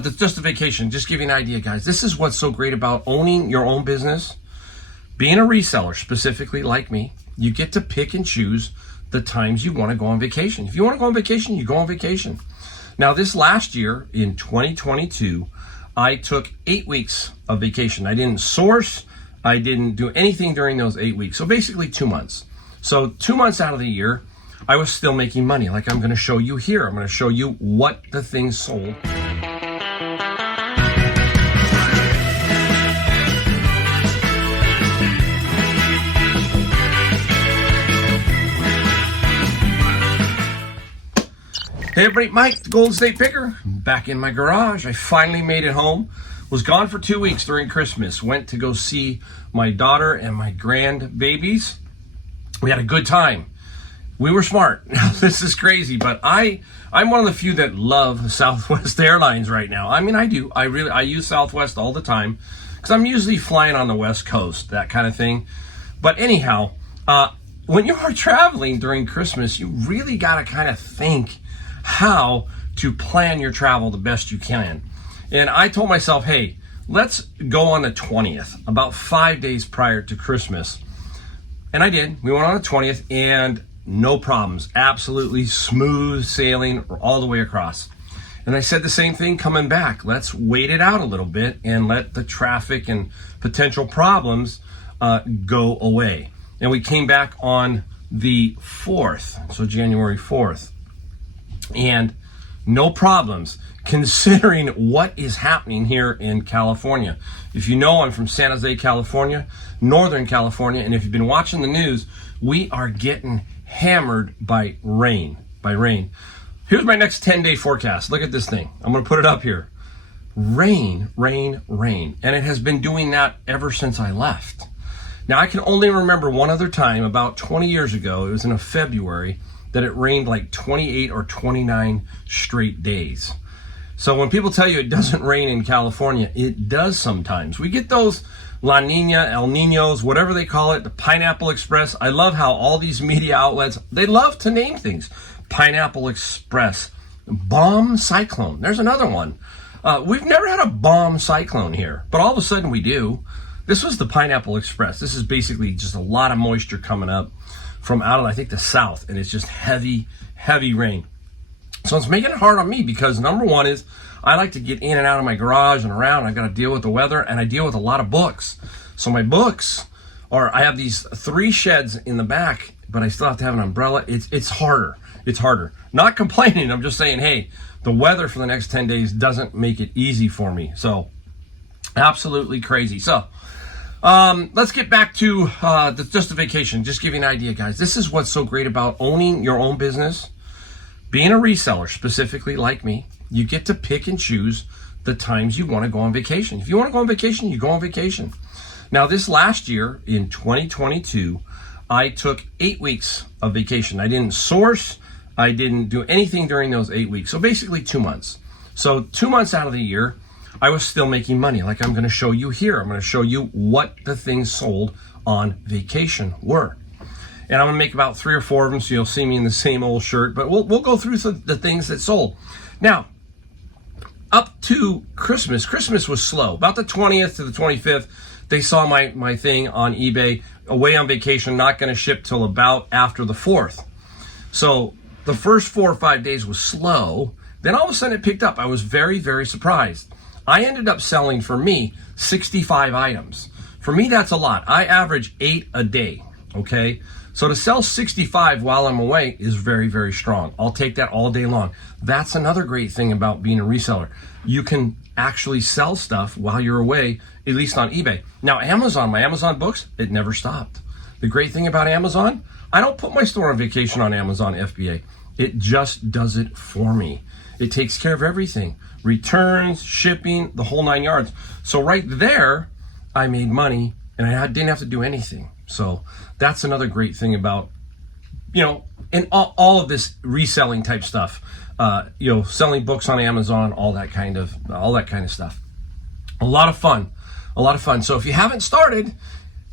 That's just a vacation. Just give you an idea, guys. This is what's so great about owning your own business. Being a reseller, specifically like me, you get to pick and choose the times you want to go on vacation. If you want to go on vacation, you go on vacation. Now, this last year in 2022, I took 8 weeks of vacation. I didn't source. I didn't do anything during those 8 weeks. So basically 2 months. So 2 months out of the year, I was still making money, like I'm going to show you here. I'm going to show you what the things sold. Hey everybody, Mike, the Golden State Picker, back in my garage. I finally made it home. Was gone for 2 weeks during Christmas. Went to go see my daughter and my grandbabies. We had a good time. We were smart. This is crazy, but I'm one of the few that love Southwest Airlines right now. I mean, I do. I use Southwest all the time because I'm usually flying on the West Coast, that kind of thing. But anyhow, when you are traveling during Christmas, you really got to kind of think how to plan your travel the best you can. And I told myself, hey, let's go on the 20th, about 5 days prior to Christmas. And I did. We went on the 20th and no problems. Absolutely smooth sailing all the way across. And I said the same thing coming back. Let's wait it out a little bit and let the traffic and potential problems go away. And we came back on the 4th, so January 4th. And no problems, considering what is happening here in California. If you know, I'm from San Jose, California, Northern California, and if you've been watching the news, we are getting hammered by rain. Here's my next 10-day forecast. Look at this thing. I'm going to put it up here. Rain, rain, rain. And it has been doing that ever since I left. Now, I can only remember one other time, about 20 years ago, it was in February, that it rained like 28 or 29 straight days. So when people tell you it doesn't rain in California, it does sometimes. We get those La Nina, El Ninos, whatever they call it, the Pineapple Express. I love how all these media outlets, they love to name things. Pineapple Express, bomb cyclone. There's another one. We've never had a bomb cyclone here, but all of a sudden we do. This was the Pineapple Express. This is basically just a lot of moisture coming up from out of, I think, the south, and it's just heavy rain. So it's making it hard on me because number one is I like to get in and out of my garage and around. I've got to deal with the weather, and I deal with a lot of books. So my books are, I have these 3 sheds in the back, but I still have to have an umbrella. It's harder. It's harder. Not complaining. I'm just saying, hey, the weather for the next 10 days doesn't make it easy for me. So absolutely crazy. So let's get back to just a vacation. Just give you an idea, guys. This is what's so great about owning your own business. Being a reseller, specifically like me, you get to pick and choose the times you want to go on vacation. If you want to go on vacation, you go on vacation. Now, this last year in 2022, I took 8 weeks of vacation. I didn't source. I didn't do anything during those 8 weeks. So basically 2 months. So 2 months out of the year, I was still making money, like I'm going to show you here. I'm going to show you what the things sold on vacation were. And I'm going to make about 3 or 4 of them, so you'll see me in the same old shirt. But we'll go through the things that sold. Now, up to Christmas was slow. About the 20th to the 25th, they saw my thing on eBay, away on vacation, not going to ship till about after the 4th. So the first 4 or 5 days was slow. Then all of a sudden it picked up. I was very, very surprised. I ended up selling, for me, 65 items. For me, that's a lot. I average 8 a day, okay? So to sell 65 while I'm away is very, very strong. I'll take that all day long. That's another great thing about being a reseller. You can actually sell stuff while you're away, at least on eBay. Now, Amazon, my Amazon books, it never stopped. The great thing about Amazon, I don't put my store on vacation on Amazon FBA. It just does it for me. It takes care of everything. Returns, shipping, the whole 9 yards. So right there, I made money and I didn't have to do anything. So that's another great thing about, and all of this reselling type stuff, selling books on Amazon, all that kind of stuff. A lot of fun. So if you haven't started,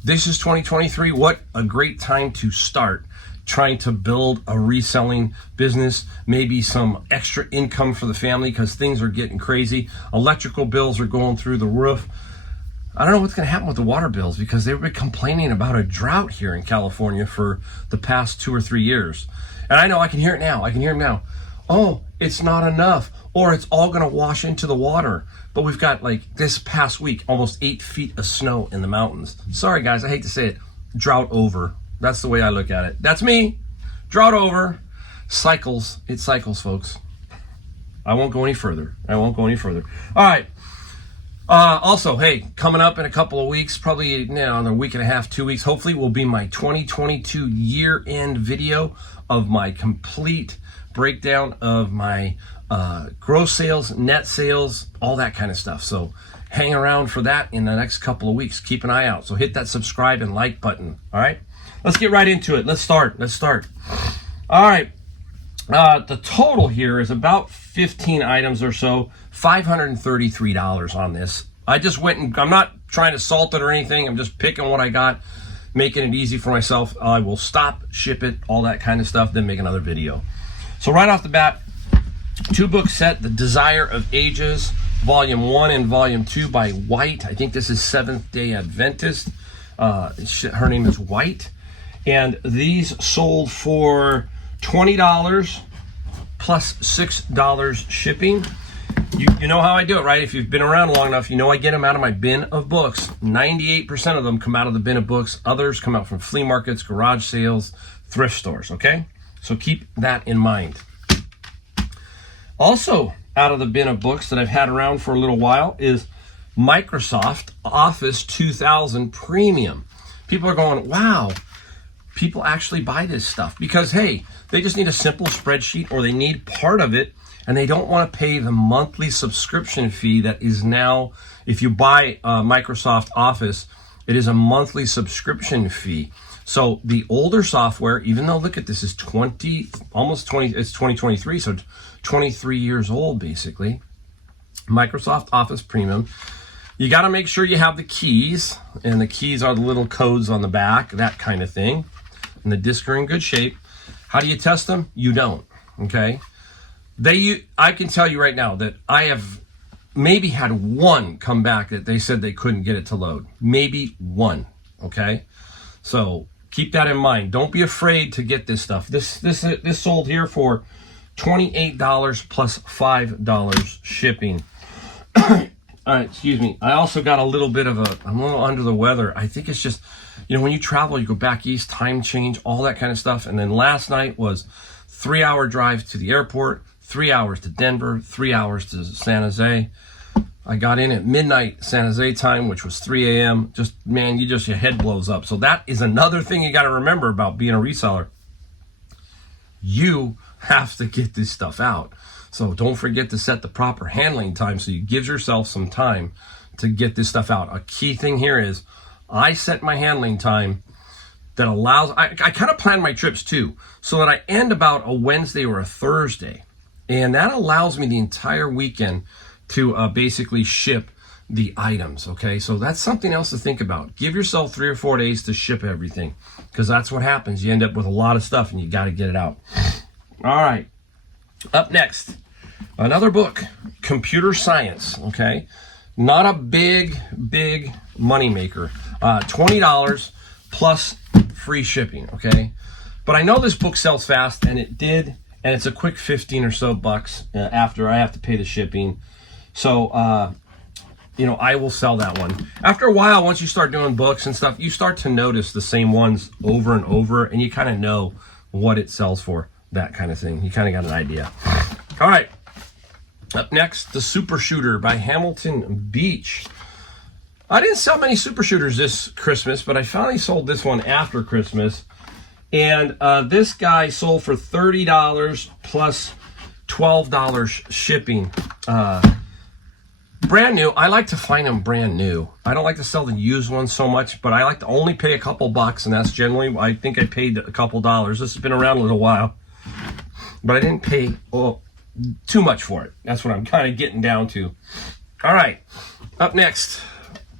this is 2023. What a great time to start. trying to build a reselling business, maybe some extra income for the family because things are getting crazy. Electrical bills are going through the roof. I don't know what's going to happen with the water bills because they've been complaining about a drought here in California for the past 2 or 3 years. And I know I can hear it now. Oh, it's not enough, or it's all going to wash into the water. But we've got, like, this past week, almost 8 feet of snow in the mountains. Sorry, guys, I hate to say it. Drought over. That's the way I look at it. That's me. Drought over. Cycles. It cycles, folks. I won't go any further. All right. Also, hey, coming up in a couple of weeks, probably in a week and a half, 2 weeks, hopefully will be my 2022 year-end video of my complete breakdown of my gross sales, net sales, all that kind of stuff. So hang around for that in the next couple of weeks. Keep an eye out. So hit that subscribe and like button. All right, let's get right into it. Let's start. All right. The total here is about 15 items or so, $533 on this. I just went and I'm not trying to salt it or anything. I'm just picking what I got, making it easy for myself. I will stop, ship it, all that kind of stuff, then make another video. So right off the bat, 2-book set, The Desire of Ages, Volume 1 and Volume 2 by White. I think this is Seventh-day Adventist. Her name is White. And these sold for $20 plus $6 shipping. You know how I do it, right? If you've been around long enough, you know I get them out of my bin of books. 98% of them come out of the bin of books. Others come out from flea markets, garage sales, thrift stores, okay? So keep that in mind. Also out of the bin of books that I've had around for a little while is Microsoft Office 2000 Premium. People are going, wow, people actually buy this stuff because, hey, they just need a simple spreadsheet or they need part of it and they don't want to pay the monthly subscription fee that is now, if you buy Microsoft Office, it is a monthly subscription fee. So the older software, even though, look at this, is it's 2023, so 23 years old basically. Microsoft Office Premium. You got to make sure you have the keys, and the keys are the little codes on the back, that kind of thing. And the discs are in good shape. How do you test them? You don't, okay? I can tell you right now that I have maybe had one come back that they said they couldn't get it to load. Maybe one, okay? So keep that in mind. Don't be afraid to get this stuff. This sold here for $28 plus $5 shipping. Excuse me. I also got I'm a little under the weather. I think it's just, when you travel, you go back east, time change, all that kind of stuff. And then last night was 3-hour drive to the airport, 3 hours to Denver, 3 hours to San Jose. I got in at midnight San Jose time, which was 3 a.m. Your head blows up. So that is another thing you got to remember about being a reseller. You have to get this stuff out. So don't forget to set the proper handling time so you give yourself some time to get this stuff out. A key thing here is I set my handling time that allows, I kind of plan my trips too, so that I end about a Wednesday or a Thursday. And that allows me the entire weekend to basically ship the items, okay? So that's something else to think about. Give yourself 3 or 4 days to ship everything, because that's what happens. You end up with a lot of stuff and you got to get it out. All right, up next, another book, Computer Science, okay? Not a big money maker. $20 plus free shipping, okay? But I know this book sells fast, and it did, and it's a quick 15 or so bucks after I have to pay the shipping. So, I will sell that one. After a while, once you start doing books and stuff, you start to notice the same ones over and over, and you kind of know what it sells for, that kind of thing. You kind of got an idea. All right. Up next, The Super Shooter by Hamilton Beach. I didn't sell many Super Shooters this Christmas, but I finally sold this one after Christmas. And this guy sold for $30 plus $12 shipping. Brand new. I like to find them brand new. I don't like to sell the used ones so much, but I like to only pay a couple bucks, and that's generally, I think I paid a couple dollars. This has been around a little while, but I didn't pay too much for it. That's what I'm kind of getting down to. All right, up next,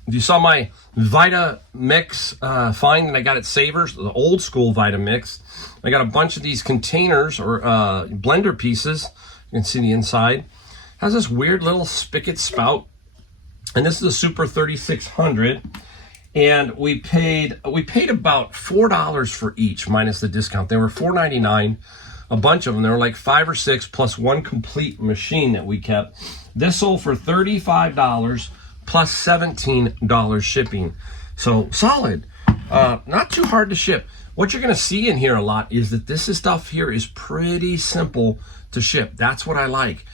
If you saw my Vita Mix find that I got at Savers, the old school Vita Mix, I got a bunch of these containers or blender pieces. You can see the inside. It has this weird little spigot spout. And this is a Super 3600. And we paid about $4 for each minus the discount. They were $4.99. A bunch of them. There were like 5 or 6 plus one complete machine that we kept. This sold for $35 plus $17 shipping. So solid. Not too hard to ship. What you're going to see in here a lot is that this stuff here is pretty simple to ship. That's what I like.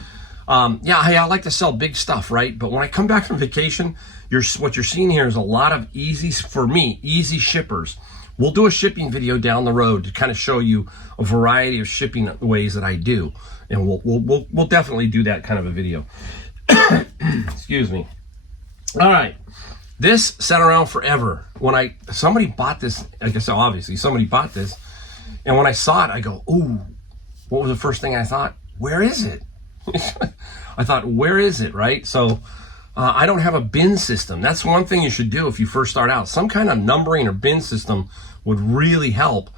Yeah, hey, I like to sell big stuff, right? But when I come back from vacation, what you're seeing here is a lot of easy, for me, easy shippers. We'll do a shipping video down the road to kind of show you a variety of shipping ways that I do. And we'll definitely do that kind of a video. Excuse me. All right. This sat around forever. When somebody bought this, like I said, obviously somebody bought this. And when I saw it, I go, ooh, what was the first thing I thought? Where is it? I thought, where is it, right? So I don't have a bin system. That's one thing you should do if you first start out. Some kind of numbering or bin system would really help.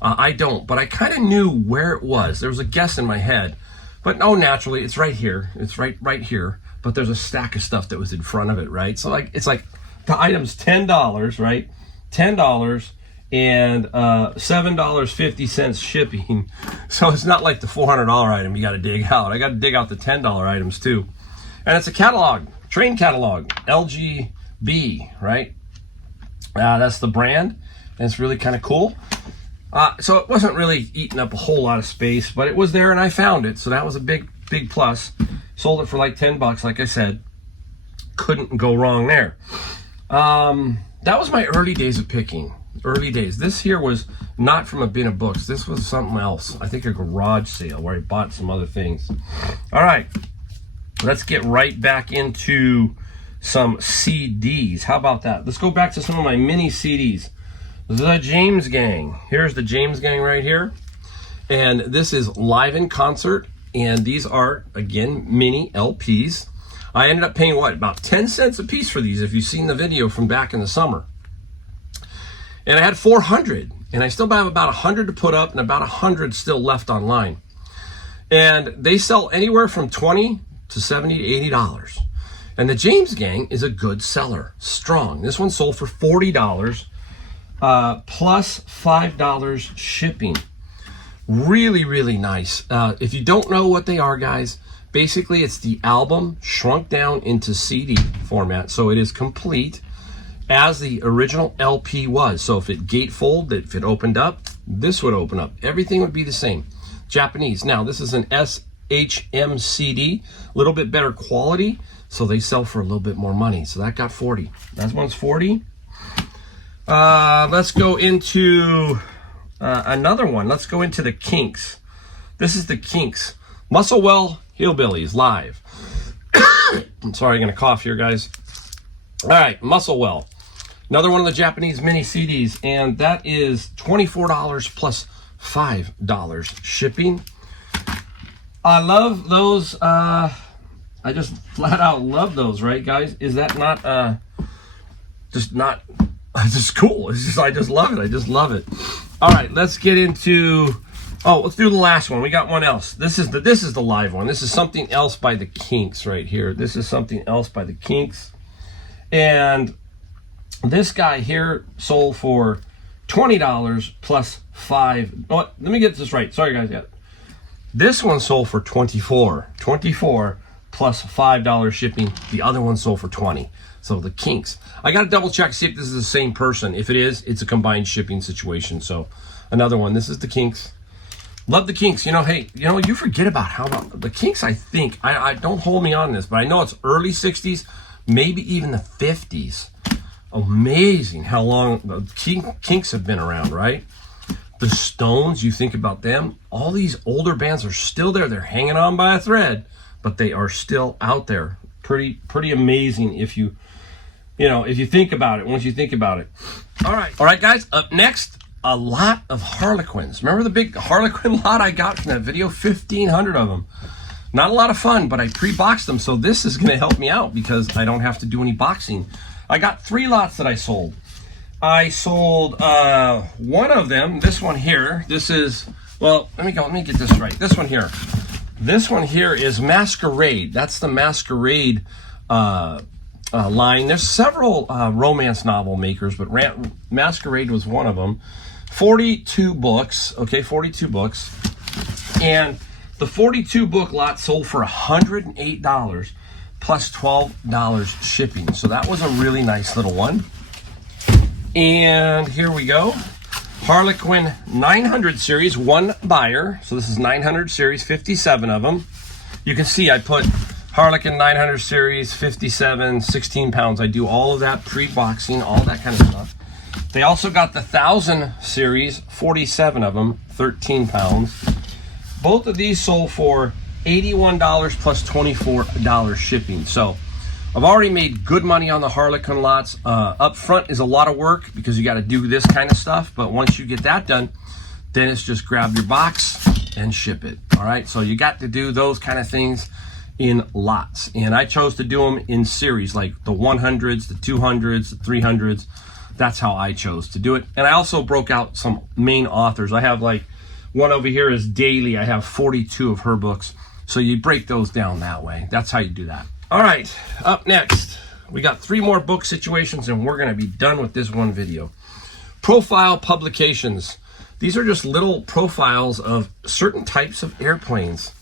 I don't, but I kind of knew where it was. There was a guess in my head. But no, naturally, it's right here. It's right here. But there's a stack of stuff that was in front of it, right? So it's like the item's $10, right? $10 and $7.50 shipping. So it's not like the $400 item you got to dig out. I got to dig out the $10 items too. And it's a catalog, train catalog, LGB, right? That's the brand. And it's really kind of cool. So it wasn't really eating up a whole lot of space, but it was there and I found it. So that was a big plus. Sold it for like $10, like I said. Couldn't go wrong there. That was my early days of picking. Early days. This here was not from a bin of books. This was something else. I think a garage sale where I bought some other things. All right. Let's get right back into some CDs. How about that? Let's go back to some of my mini CDs. The James Gang. Here's the James Gang right here. And this is live in concert. And these are, again, mini LPs. I ended up paying, what, about 10 cents a piece for these if you've seen the video from back in the summer. And I had 400. And I still have about 100 to put up and about 100 still left online. And they sell anywhere from $20 to $70 to $80. And the James Gang is a good seller. Strong. This one sold for $40. Plus $5 shipping. Really, really nice. If you don't know what they are, guys, basically it's the album shrunk down into CD format. So it is complete as the original LP was. So if it gatefold, if it opened up, this would open up. Everything would be the same. Japanese. Now, this is an SHM CD. A little bit better quality. So they sell for a little bit more money. So that got 40. That one's 40. Let's go into another one. Let's go into the Kinks. This is the Kinks. Musselwell Hillbillies live. I'm sorry, I'm going to cough here, guys. All right, Musselwell. Another one of the Japanese mini CDs, and that is $24 plus $5 shipping. I love those. I just flat out love those, right, guys? Is that not it's just cool. I just love it. I just love it. All right, let's get into. Let's do the last one. We got one else. This is the live one. This is something else by the Kinks right here. This is something else by the Kinks, and this guy here sold for $20 plus $5. Oh, let me get this right. Sorry, guys. Yeah. This one sold for $24 plus $5 shipping. The other one sold for $20. So the Kinks. I got to double check, see if this is the same person. If it is, it's a combined shipping situation. So another one. This is the Kinks. Love the Kinks. Hey, you forget about the Kinks, I think. I don't hold me on this, but I know it's early 60s, maybe even the 50s. Amazing how long the Kinks have been around, right? The Stones, you think about them. All these older bands are still there. They're hanging on by a thread, but they are still out there. Pretty amazing if you think about it. Once you think about it. All right, guys. Up next, a lot of Harlequins. Remember the big Harlequin lot I got from that video? 1,500 of them. Not a lot of fun, but I pre-boxed them, so this is going to help me out because I don't have to do any boxing I got 3 lots that I sold. I sold one of them, this one here. This is, well, let me get this right. This one here. This one here is Masquerade. That's the Masquerade line. There's several romance novel makers, but Masquerade was one of them. 42 books, okay, 42 books. And the 42 book lot sold for $108 plus $12 shipping. So that was a really nice little one. And here we go. Harlequin 900 series, 1 buyer. So this is 900 series, 57 of them. You can see I put Harlequin 900 series, 57, 16 pounds. I do all of that pre-boxing, all that kind of stuff. They also got the 1000 series, 47 of them, 13 pounds. Both of these sold for $81 plus $24 shipping. So I've already made good money on the Harlequin lots. Up front is a lot of work because you got to do this kind of stuff. But once you get that done, then it's just grab your box and ship it. All right. So you got to do those kind of things in lots. And I chose to do them in series, like the 100s, the 200s, the 300s. That's how I chose to do it. And I also broke out some main authors. I have like one over here is Daily. I have 42 of her books. So you break those down that way. That's how you do that. All right, up next, we got 3 more book situations and we're gonna be done with this one video. Profile publications. These are just little profiles of certain types of airplanes.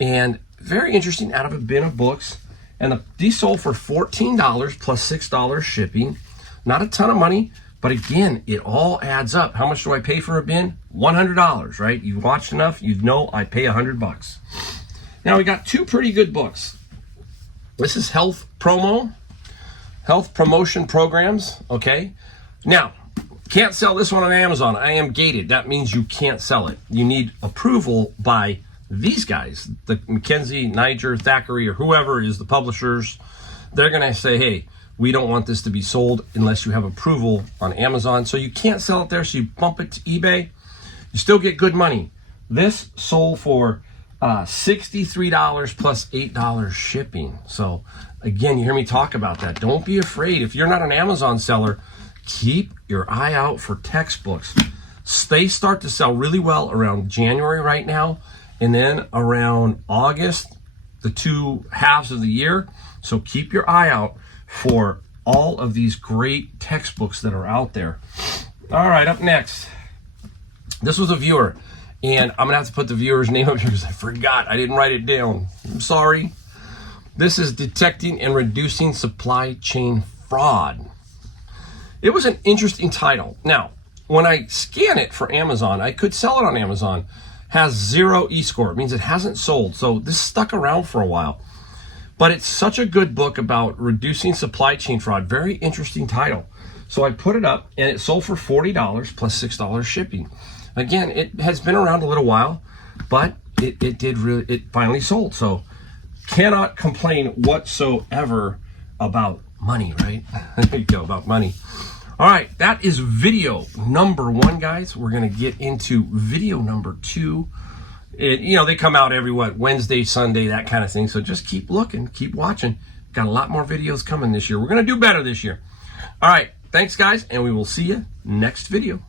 And very interesting, out of a bin of books. And these sold for $14 plus $6 shipping. Not a ton of money, but again, it all adds up. How much do I pay for a bin? $100, right? You've watched enough, you know I pay $100. Now we got 2 pretty good books. This is health promotion programs, okay? Now, can't sell this one on Amazon. I am gated. That means you can't sell it. You need approval by these guys, the Mackenzie, Niger, Thackeray, or whoever is the publishers. They're gonna say, hey, we don't want this to be sold unless you have approval on Amazon. So you can't sell it there, so you bump it to eBay. You still get good money. This sold for $63 plus $8 shipping. So again, you hear me talk about that. Don't be afraid. If you're not an Amazon seller, keep your eye out for textbooks. They start to sell really well around January right now, and then around August, the 2 halves of the year. So keep your eye out for all of these great textbooks that are out there. All right, up next. This was a viewer, and I'm gonna have to put the viewer's name up here because I forgot. I didn't write it down. I'm sorry. This is Detecting and Reducing Supply Chain Fraud. It was an interesting title. Now, when I scan it for Amazon, I could sell it on Amazon. Has 0 e-score. It means it hasn't sold. So this stuck around for a while. But it's such a good book about reducing supply chain fraud. Very interesting title. So I put it up and it sold for $40 plus $6 shipping. Again, it has been around a little while, but it finally sold. So cannot complain whatsoever about money, right? There you go, about money. All right, that is video number 1, guys. We're gonna get into video number 2. They come out every, Wednesday, Sunday, that kind of thing. So just keep looking, keep watching. Got a lot more videos coming this year. We're going to do better this year. All right. Thanks, guys. And we will see you next video.